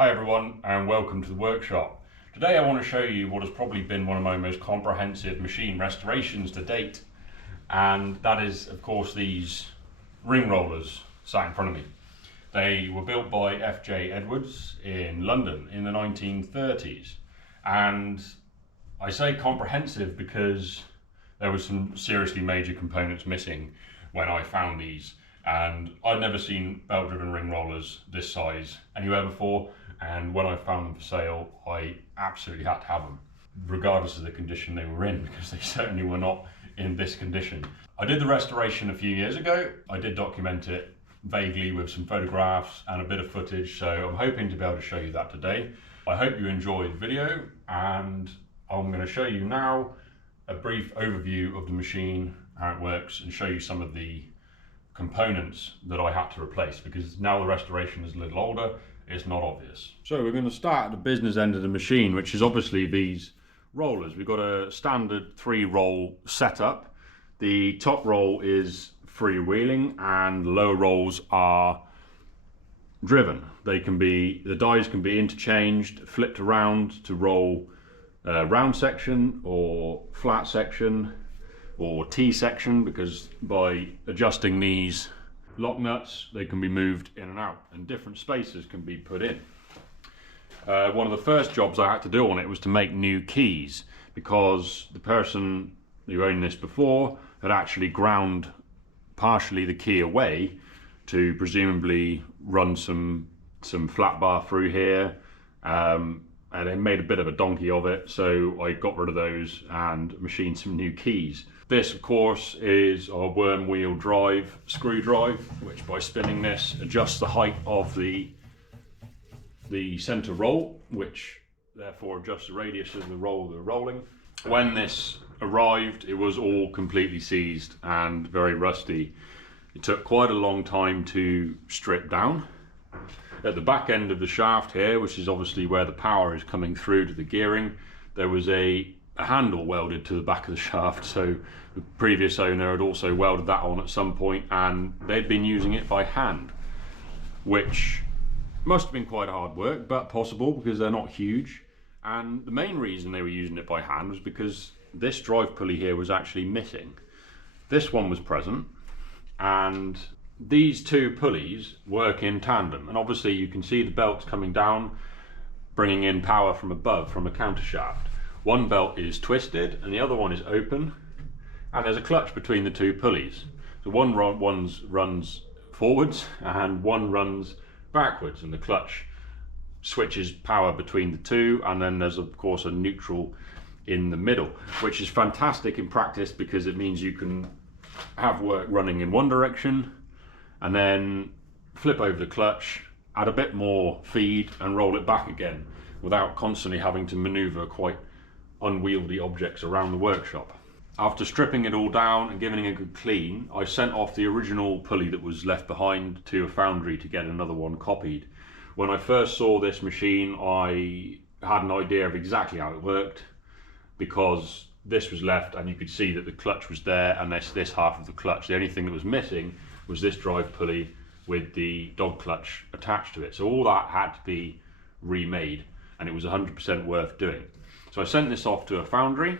Hi everyone and welcome to the workshop. Today I want to show you what has probably been one of my most comprehensive machine restorations to date, and that is of course these ring rollers sat in front of me. They were built by F.J. Edwards in London in the 1930s, and I say comprehensive because there were some seriously major components missing when I found these, and I'd never seen belt driven ring rollers this size anywhere before. And when I found them for sale, I absolutely had to have them, regardless of the condition they were in, because they certainly were not in this condition. I did the restoration a few years ago. I did document it vaguely with some photographs and a bit of footage, so I'm hoping to be able to show you that today. I hope you enjoyed the video, and I'm going to show you now a brief overview of the machine, how it works, and show you some of the components that I had to replace, because now the restoration is a little older, it's not obvious. So we're going to start at the business end of the machine, which is obviously these rollers. We've got a standard 3-roll setup. The top roll is freewheeling and the lower rolls are driven. The dies can be interchanged, flipped around to roll round section or flat section or T section, because by adjusting these lock nuts they can be moved in and out and different spaces can be put in. One of the first jobs I had to do on it was to make new keys, because the person who owned this before had actually ground partially the key away to presumably run some flat bar through here, and they made a bit of a donkey of it, so I got rid of those and machined some new keys. This of course is a worm wheel drive screw drive, which by spinning this adjusts the height of the center roll, which therefore adjusts the radius of the roll they're rolling. When this arrived, it was all completely seized and very rusty. It took quite a long time to strip down. At the back end of the shaft here, which is obviously where the power is coming through to the gearing, there was a handle welded to the back of the shaft, so the previous owner had also welded that on at some point, and they'd been using it by hand, which must have been quite hard work, but possible because they're not huge. And the main reason they were using it by hand was because this drive pulley here was actually missing. This one was present, and these two pulleys work in tandem, and obviously you can see the belts coming down, bringing in power from above from a countershaft. One belt is twisted and the other one is open, and there's a clutch between the two pulleys. So one runs forwards and one runs backwards, and the clutch switches power between the two, and then there's of course a neutral in the middle, which is fantastic in practice because it means you can have work running in one direction and then flip over the clutch, add a bit more feed and roll it back again without constantly having to maneuver quite unwieldy objects around the workshop. After stripping it all down and giving it a good clean, I sent off the original pulley that was left behind to a foundry to get another one copied. When I first saw this machine, I had an idea of exactly how it worked, because this was left and you could see that the clutch was there, and this half of the clutch. The only thing that was missing was this drive pulley with the dog clutch attached to it. So all that had to be remade, and it was 100% worth doing. So I sent this off to a foundry,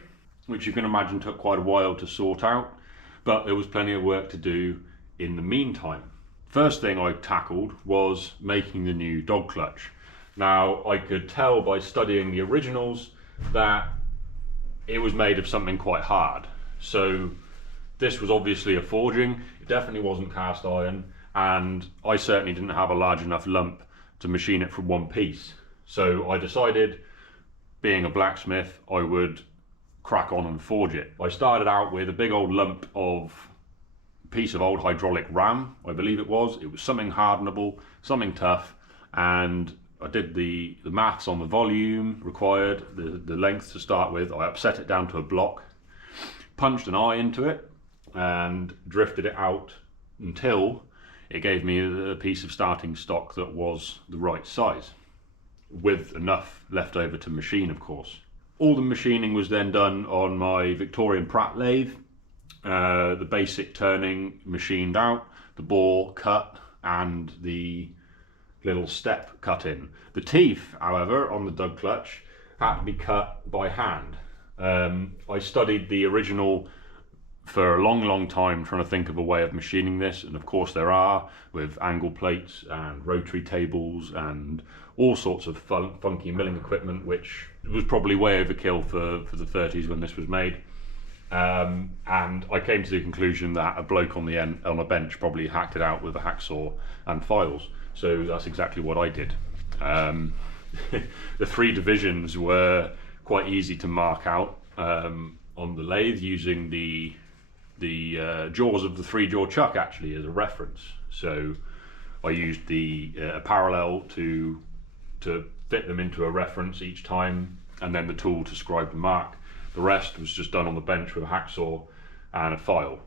which you can imagine took quite a while to sort out, but there was plenty of work to do in the meantime. First thing I tackled was making the new dog clutch. Now I could tell by studying the originals that it was made of something quite hard. So this was obviously a forging, it definitely wasn't cast iron, and I certainly didn't have a large enough lump to machine it from one piece. So I decided, being a blacksmith, I would crack on and forge it. I started out with a big old lump of piece of old hydraulic ram, I believe it was. It was something hardenable, something tough, and I did the maths on the volume required, the length to start with. I upset it down to a block, punched an eye into it, and drifted it out until it gave me a piece of starting stock that was the right size, with enough left over to machine, of course. All the machining was then done on my Victorian Pratt lathe. The basic turning machined out, the bore cut, and the little step cut in. The teeth, however, on the dug clutch had to be cut by hand. I studied the original for a long time, trying to think of a way of machining this, and of course there are, with angle plates and rotary tables and all sorts of funky milling equipment, which was probably way overkill for the 30s when this was made. And I came to the conclusion that a bloke on a bench probably hacked it out with a hacksaw and files. So that's exactly what I did. The 3 divisions were quite easy to mark out on the lathe, using the jaws of the 3-jaw chuck actually as a reference. So I used a parallel to fit them into a reference each time, and then the tool to scribe the mark. The rest was just done on the bench with a hacksaw and a file,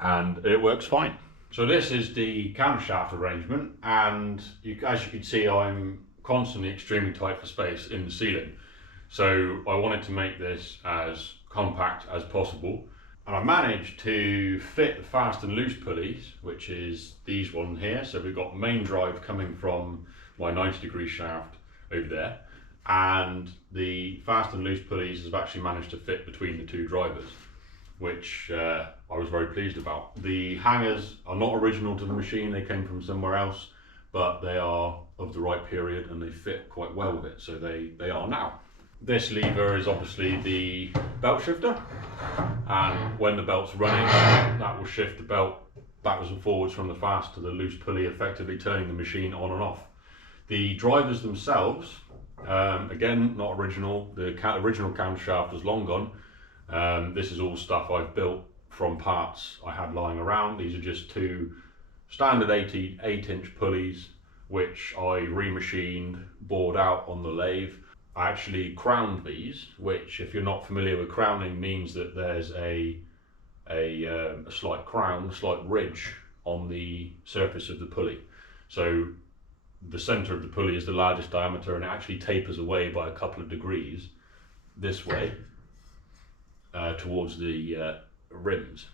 and it works fine. So this is the countershaft arrangement, and as you can see, I'm constantly extremely tight for space in the ceiling. So I wanted to make this as compact as possible, and I managed to fit the fast and loose pulleys, which is these ones here. So we've got main drive coming from my 90-degree shaft over there, and the fast and loose pulleys has actually managed to fit between the 2 drivers, which I was very pleased about. The hangers are not original to the machine, they came from somewhere else, but they are of the right period and they fit quite well with it, so they are now. This lever is obviously the belt shifter, and when the belt's running, that will shift the belt backwards and forwards from the fast to the loose pulley, effectively turning the machine on and off. The drivers themselves, again, not original. The original countershaft is long gone. This is all stuff I've built from parts I had lying around. These are just 2 standard 8-inch pulleys, which I remachined, bored out on the lathe. I actually crowned these, which, if you're not familiar with crowning, means that there's a slight crown, a slight ridge on the surface of the pulley. So the center of the pulley is the largest diameter, and it actually tapers away by a couple of degrees this way towards the rims.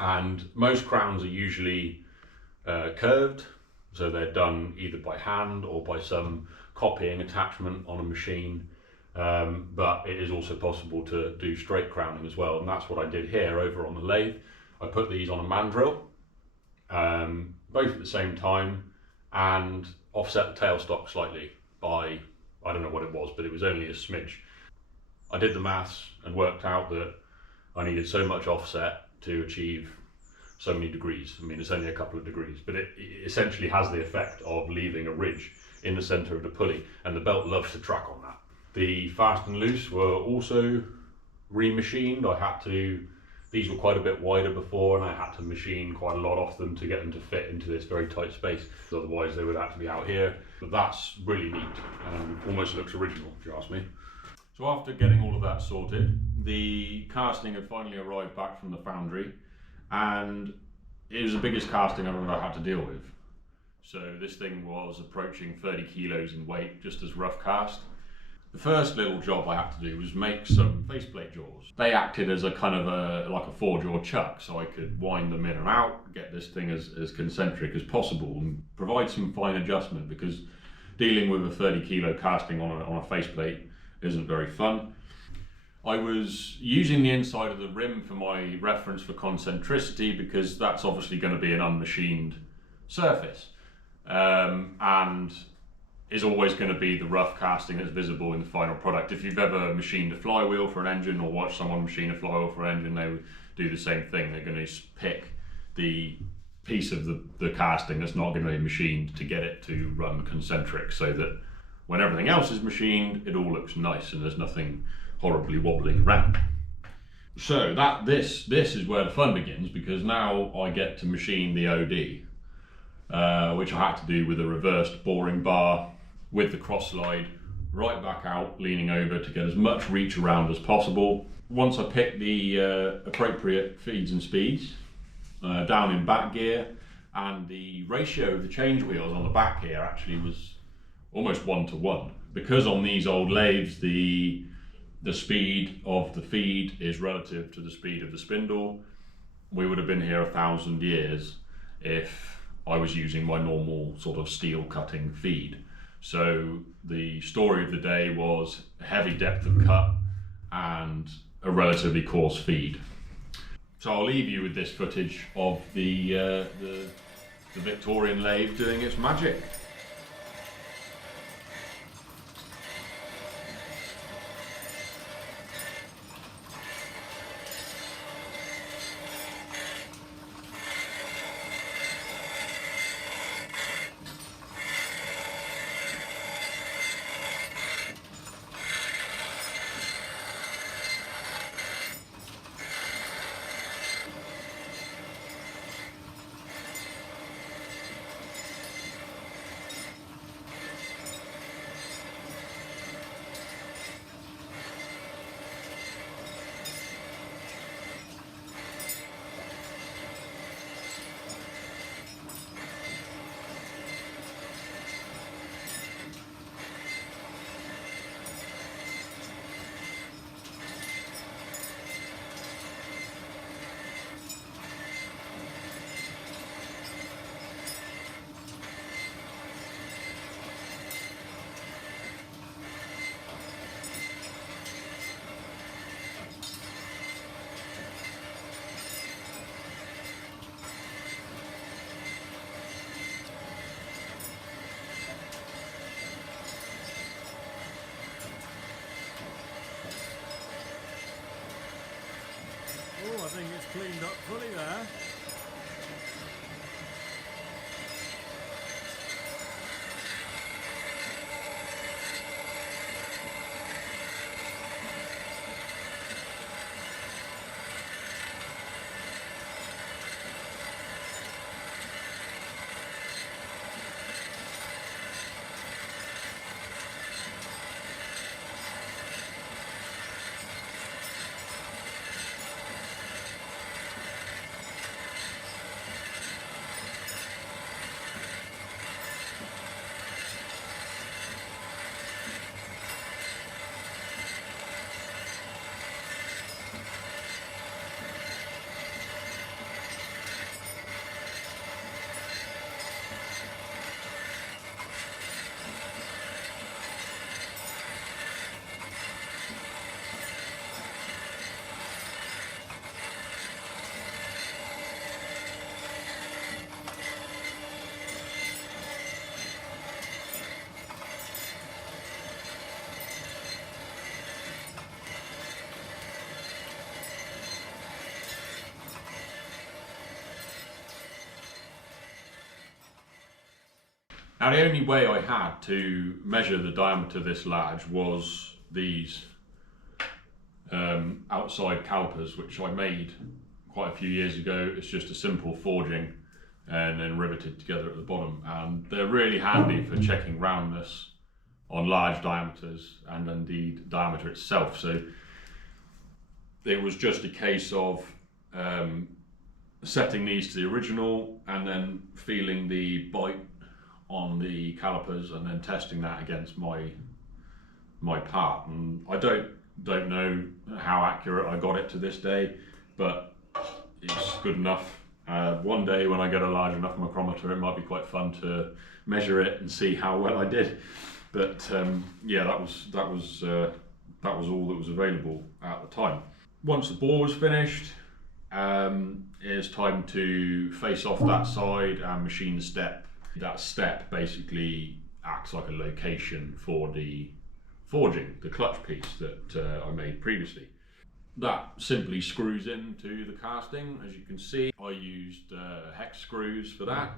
And most crowns are usually curved, so they're done either by hand or by some copying attachment on a machine, but it is also possible to do straight crowning as well, and that's what I did here over on the lathe. I put these on a mandrel, both at the same time, and offset the tailstock slightly by, I don't know what it was, but it was only a smidge. I did the maths and worked out that I needed so much offset to achieve so many degrees. I mean, it's only a couple of degrees, but it essentially has the effect of leaving a ridge in the center of the pulley, and the belt loves to track on that. The fast and loose were also remachined. These were quite a bit wider before, and I had to machine quite a lot off them to get them to fit into this very tight space. Otherwise they would have to be out here. But that's really neat, and almost looks original if you ask me. So after getting all of that sorted, the casting had finally arrived back from the foundry, and it was the biggest casting I've ever had to deal with. So this thing was approaching 30 kilos in weight, just as rough cast. The first little job I had to do was make some faceplate jaws. They acted as a kind of like a 4-jaw chuck, so I could wind them in and out, get this thing as concentric as possible, and provide some fine adjustment, because dealing with a 30 kilo casting on a faceplate isn't very fun. I was using the inside of the rim for my reference for concentricity, because that's obviously going to be an unmachined surface, and is always going to be the rough casting that's visible in the final product. If you've ever machined a flywheel for an engine, or watched someone machine a flywheel for an engine, they would do the same thing. They're going to pick the piece of the casting that's not going to be machined to get it to run concentric, so that when everything else is machined, it all looks nice and there's nothing horribly wobbling around. So this is where the fun begins, because now I get to machine the OD, which I had to do with a reversed boring bar with the cross slide right back out, leaning over to get as much reach around as possible. Once I picked the appropriate feeds and speeds down in back gear, and the ratio of the change wheels on the back here actually was almost 1-to-1, because on these old lathes the speed of the feed is relative to the speed of the spindle. We would have been here 1,000 years if I was using my normal sort of steel cutting feed. So the story of the day was a heavy depth of cut and a relatively coarse feed. So I'll leave you with this footage of the Victorian lathe doing its magic. Oh, I think it's cleaned up fully there. Now the only way I had to measure the diameter of this ladge was these outside calipers, which I made quite a few years ago. It's just a simple forging and then riveted together at the bottom, and they're really handy for checking roundness on large diameters and indeed diameter itself. So it was just a case of setting these to the original and then feeling the bite on the calipers and then testing that against my part. And I don't know how accurate I got it to this day, but it's good enough. One day when I get a large enough micrometer, it might be quite fun to measure it and see how well I did. But yeah, that was all that was available at the time. Once the bore was finished, it's time to face off that side and machine the step. That step basically acts like a location for the forging, the clutch piece that I made previously. That simply screws into the casting. As you can see, I used hex screws for that,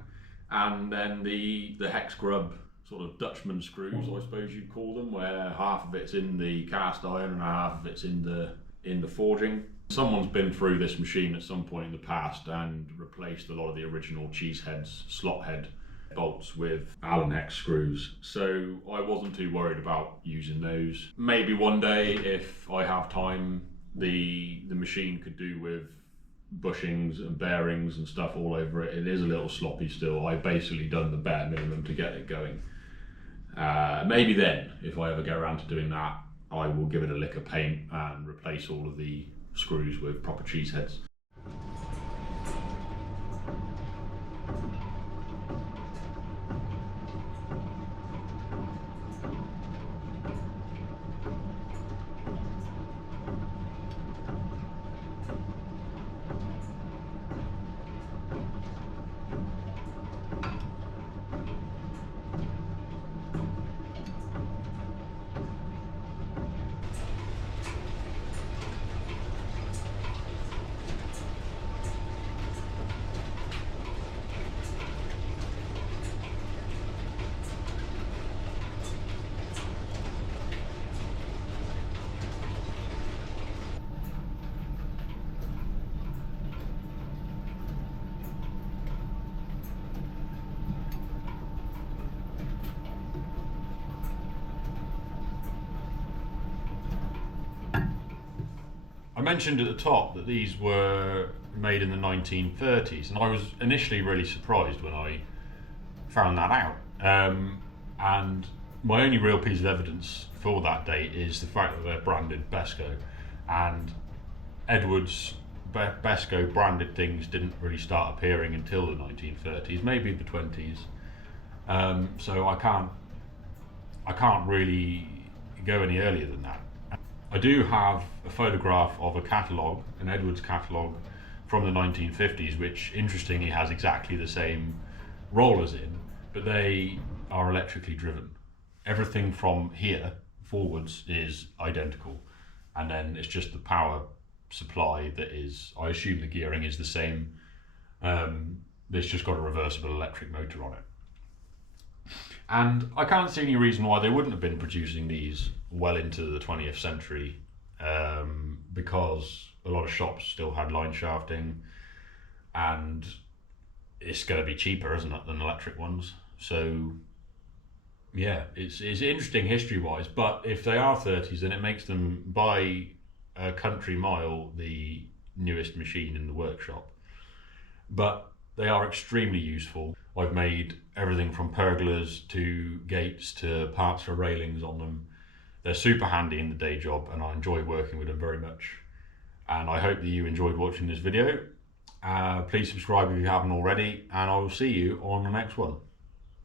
and then the hex grub sort of Dutchman screws, I suppose you'd call them, where half of it's in the cast iron and half of it's in the forging. Someone's been through this machine at some point in the past and replaced a lot of the original cheese heads, slot head bolts with Allen hex screws, so I wasn't too worried about using those. Maybe one day, if I have time, the machine could do with bushings and bearings and stuff all over it. It is a little sloppy still. I've basically done the bare minimum to get it going. Maybe then, if I ever get around to doing that, I will give it a lick of paint and replace all of the screws with proper cheese heads. mentioned at the top that these were made in the 1930s, and I was initially really surprised when I found that out. And my only real piece of evidence for that date is the fact that they're branded Besco, and Edwards Besco branded things didn't really start appearing until the 1930s, maybe the 20s. So I can't really go any earlier than that. I do have a photograph of a catalogue, an Edwards catalogue from the 1950s, which interestingly has exactly the same rollers in, but they are electrically driven. Everything from here forwards is identical, and then it's just the power supply that is, I assume the gearing is the same. It's just got a reversible electric motor on it. And I can't see any reason why they wouldn't have been producing these well into the 20th century, because a lot of shops still had line shafting, and it's going to be cheaper, isn't it, than electric ones? So yeah, it's interesting history wise, but if they are 30s, then it makes them by a country mile the newest machine in the workshop. But they are extremely useful. I've made everything from pergolas to gates to parts for railings on them. They're super handy in the day job, and I enjoy working with them very much. And I hope that you enjoyed watching this video. Please subscribe if you haven't already, and I will see you on the next one.